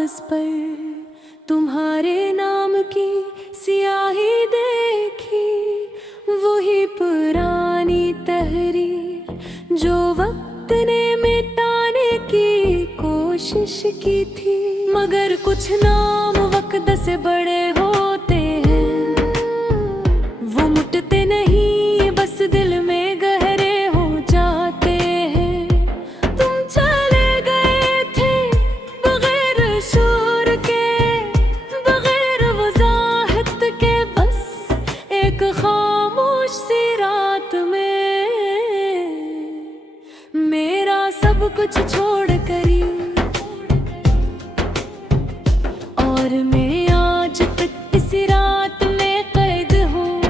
कागज पर तुम्हारे नाम की सियाही देखी, वही पुरानी तहरीर जो वक्त ने मिटाने की कोशिश की थी। मगर कुछ नाम वक्त से बड़े होते हैं, वो मुटते नहीं, बस दिल में गहरे हो जाते हैं। तुम चले गए थे बगैर शोर के, बगैर वजाहत के, बस एक खामोश सी रात में मेरा सब कुछ छोड़ करी। और मैं आज तक इसी रात में कैद हूँ।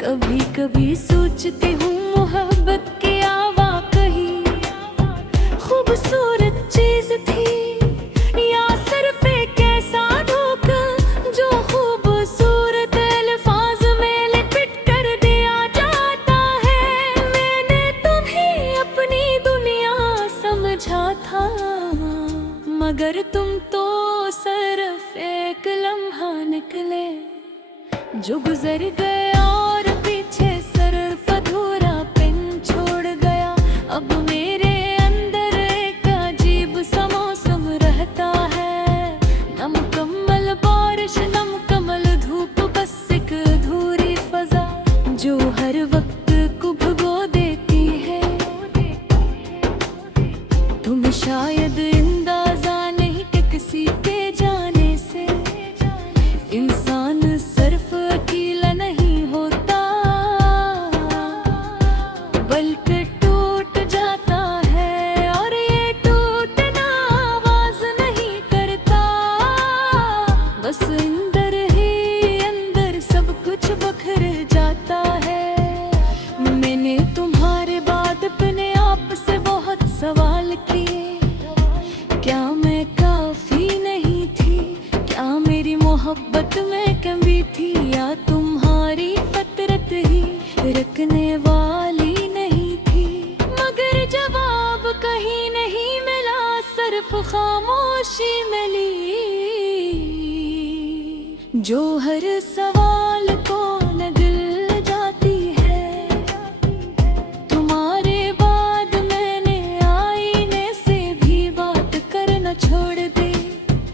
कभी कभी सोचती हूँ मोहब्बत क्या वाकई खूबसूरत चीज थी, या सिर्फ एक ऐसा धोखा जो खूबसूरत अल्फाज में लिपट कर दिया जाता है। मैंने तुम्हें अपनी दुनिया समझा था, मगर तुम तो सिर्फ एक लम्हा निकले जो गुजर गया और पीछे सिर्फ अधूरा पिन छोड़ गया। अब मेरे अंदर एक अजीब सा मौसम रहता है, न मुकम्मल बारिश न मुकम्मल धूप, बस एक अधूरी फजा जो हर वक्त को भुगो देती है। तुम्हें शायद अंदाजा नहीं कि किसी के जाने से इंसान सिर्फ अकेला नहीं होता, बल्कि टूट जाता है। और ये टूटना आवाज नहीं करता, बस अंदर ही अंदर सब कुछ बखर जाता है। मैंने तुम्हारे बाद अपने आप से बहुत सवाल किए, क्या मैं काफी नहीं थी, क्या मेरी मोहब्बत में कमी थी, या तुम्हारी फितरत ही रखने वाली नहीं थी। मगर जवाब कहीं नहीं मिला, सिर्फ खामोशी मिली जो हर सवाल को न दिल जाती है। तुम्हारे बाद मैंने आईने से भी बात करना छोड़ दी,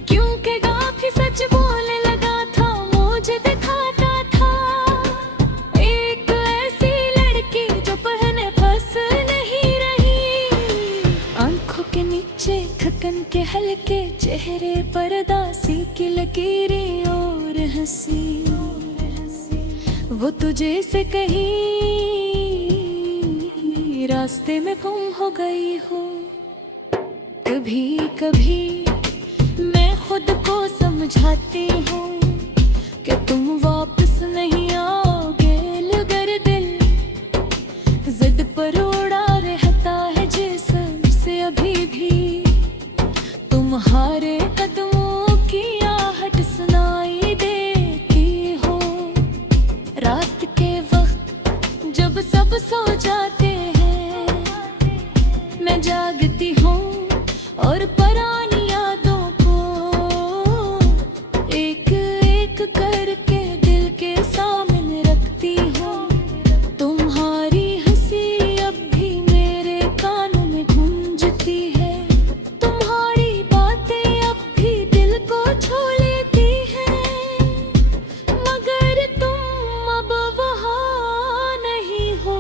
क्योंकि काफी सच बोलने लगा था, मुझे दिखाता था एक ऐसी लड़की जो पहने फंस नहीं रही। आंखों के नीचे थकन के हल्के, चेहरे पर दासी की लकीरें और हंसी, वो तुझे से कहीं रास्ते में गुम हो गई हो। कभी कभी मैं खुद को समझाती हूँ कि तुम वापस नहीं आओगे, मगर दिल जिद पर उड़ा रहता है जिस्म से अभी भी। तुम्हारे कदमों की आहट सुनाई देती हो, रात के वक्त जब सब सो जाते हैं, मैं जागती हूँ और पुरानी यादों को एक एक करके दिल के सामने रखती हूँ। तुम्हारी हंसी अब भी मेरे कानों में गूंजती है, तुम्हारी बातें अब भी दिल को छू लेती हैं। मगर तुम अब वहाँ नहीं हो,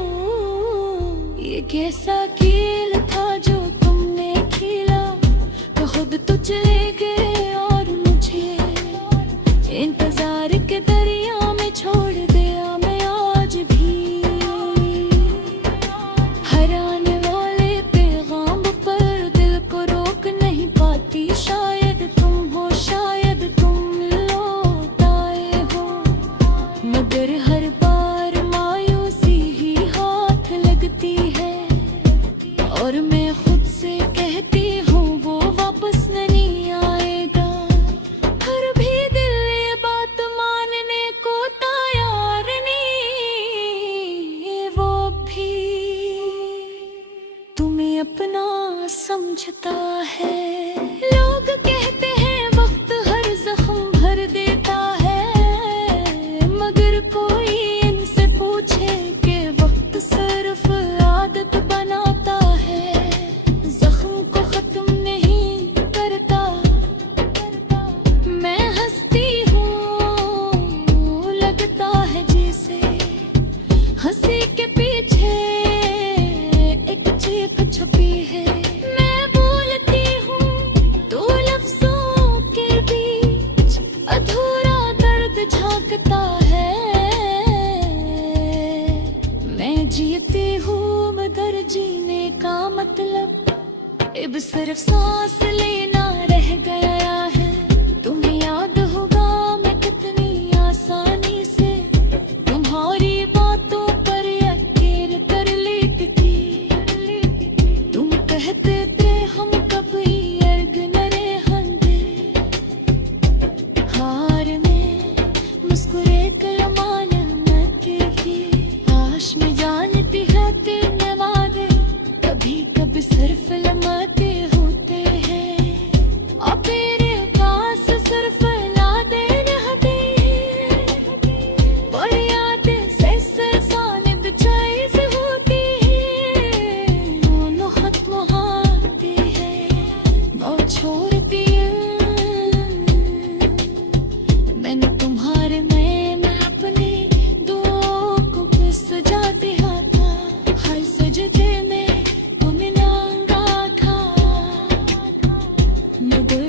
ये कैसा खेल था जो तुमने खेला, तो खुद तो चले गए और मुझे इंतजार के दरिया में छोड़ दिया। मैं आज भी हर आने वाले पैगाम पर दिल को रोक नहीं पाती। शायद तुम हो, शायद तुम लौट आए हो, मगर हर बार मायूसी ही हाथ लगती है। और मैं खुद से कहती हूँ वो वापस नहीं आएगा, फिर भी दिल ये बात मानने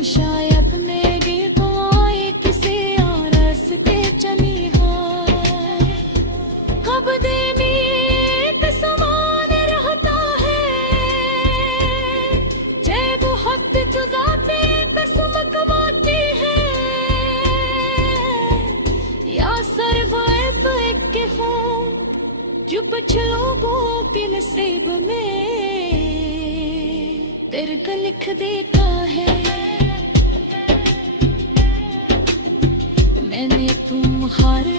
शायद मेरी कोई किसी और रास्ते चली हो कब देनी एक समान रहता है जय बहुत जुदाते कसम कमाती है या सिर्फ एक हूँ जो कुछ लोगों के नसीब में तेरे को लिख देता है मैंने तुम्हारे